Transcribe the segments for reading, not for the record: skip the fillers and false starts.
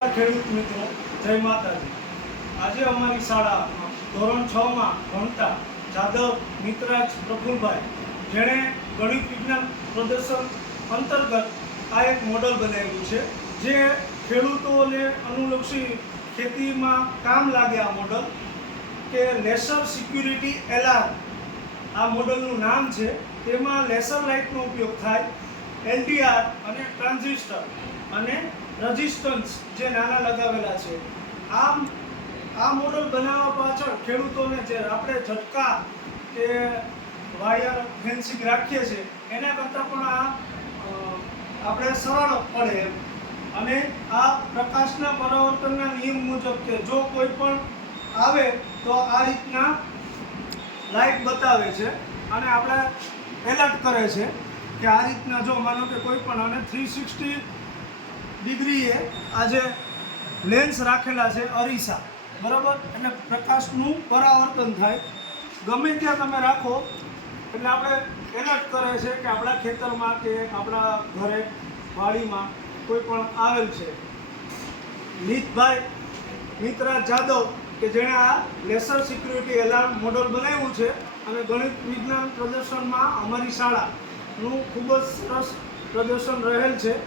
ખેડૂત મિત્રો, જય માતાજી। આજે અમારી શાળામાં ધોરણ 6 માં ભણતા જાદવ મિત્રાજ પ્રફુલભાઈ, જેણે ગણિત વિજ્ઞાન પ્રદર્શન અંતર્ગત આ એક મોડલ બનાવ્યું છે, જે ખેડૂતોને અનુલક્ષી ખેતીમાં કામ લાગે। આ મોડલ કે લેસર સિક્યુરિટી એલાર્મ આ મોડલનું નામ છે। તેમાં લેસર લાઇટનો ઉપયોગ થાય, એલડીઆર અને ટ્રાન્ઝિસ્ટર અને રેઝિસ્ટન્સ જે નાના લગાવેલા છે। આ મોડલ બનાવવા પાછળ ખેડૂતોને જે આપણે ઝટકા કે વાયર ફેન્સિંગ રાખીએ છીએ એના કરતાં પણ આપણે સરળ પડે એમ। અને આ પ્રકાશના પરાવર્તનના નિયમ મુજબ કે જો કોઈ પણ આવે તો આ રીતના લાઇટ બતાવે છે અને આપણે એલર્ટ કરે છે કે આ રીતના જો માનો કે કોઈ પણ અને 360 ડિગ્રીએ આ જે લેન્સ રાખેલા છે અરીસા, બરાબર, એટલે પ્રકાશનું પરાવર્તન થાય। ગમે ત્યાં તમે રાખો એટલે આપણે એલર્ટ કરે છે કે આપણા ખેતરમાં કે આપણા ઘરે વાડીમાં કોઈ પણ આવેલ છે। નીતભાઈ મિત્રાજ જાદવ કે જેણે આ લેસર સિક્યુરિટી એલાર્મ મોડલ બનાવ્યું છે અને ગણિત વિજ્ઞાન પ્રદર્શનમાં અમારી શાળાનું ખૂબ જ સરસ પ્રદર્શન રહેલ છે।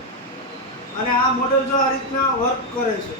અને આ મોડલ જો આ રીતના વર્ક કરે છે